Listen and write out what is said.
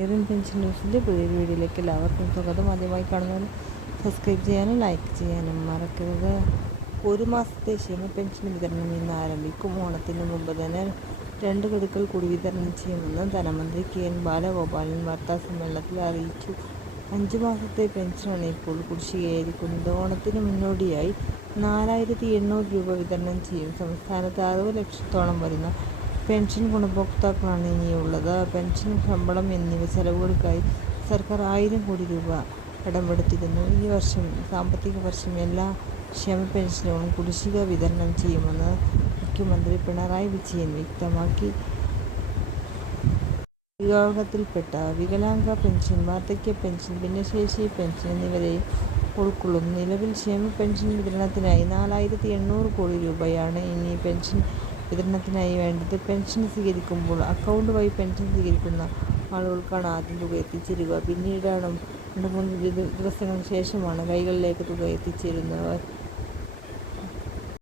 Pension ന്യൂസിൻ്റെ പുതിയൊരു വീഡിയോയിലേക്ക് എല്ലാവർക്കും സ്വാഗതം. ആദ്യമായി കാണുന്നവർ സബ്സ്ക്രൈബ് ചെയ്യാനും ലൈക്ക് ചെയ്യാനും മറക്കരുത്. ഒരു മാസത്തെ ക്ഷേമ പെൻഷൻ വിതരണം ഇന്ന് ആരംഭിക്കും. ഓണത്തിന് മുമ്പ് തന്നെ 2 ഗഡുക്കൾ കൂടി വിതരണം ചെയ്യുമെന്ന് ധനമന്ത്രി KN ബാലഗോപാലൻ വാർത്താസമ്മേളനത്തിൽ അറിയിച്ചു. 5 മാസത്തെ പെൻഷനാണ് ഇപ്പോൾ കുടിശ്ശികയായിരിക്കുന്നത്. ഓണത്തിന് മുന്നോടിയായി 4,800 രൂപ വിതരണം ചെയ്യും. സംസ്ഥാനത്ത് 60 ലക്ഷത്തോളം വരുന്ന പെൻഷൻ ഗുണഭോക്താക്കളാണ് ഇനിയുള്ളത്. പെൻഷൻ, ശമ്പളം എന്നിവ ചെലവുകൾക്കായി സർക്കാർ 1000 കോടി രൂപ കടമെടുത്തിരുന്നു. ഈ സാമ്പത്തിക വർഷം എല്ലാ ക്ഷേമ പെൻഷനുകളും കുടിശ്ശിക വിതരണം ചെയ്യുമെന്ന് മുഖ്യമന്ത്രി പിണറായി വിജയൻ വ്യക്തമാക്കി. വിഭാഗത്തിൽപ്പെട്ട വികലാംഗ പെൻഷൻ, വാർദ്ധക്യ പെൻഷൻ, ഭിന്നശേഷി പെൻഷൻ എന്നിവരെയും ഉൾക്കൊള്ളും. നിലവിൽ ക്ഷേമ പെൻഷൻ വിതരണത്തിനായി 4,800 കോടി രൂപയാണ് ഇനി പെൻഷൻ വിതരണത്തിനായി വേണ്ടത്. പെൻഷൻ സ്വീകരിക്കുമ്പോൾ അക്കൗണ്ട് വഴി പെൻഷൻ സ്വീകരിക്കുന്ന ആളുകൾക്കാണ് ആദ്യം തുക എത്തിച്ചേരുക. പിന്നീടാണ് 2-3 ദിവസങ്ങൾക്ക് ശേഷമാണ് കൈകളിലേക്ക് തുക എത്തിച്ചേരുന്നത്.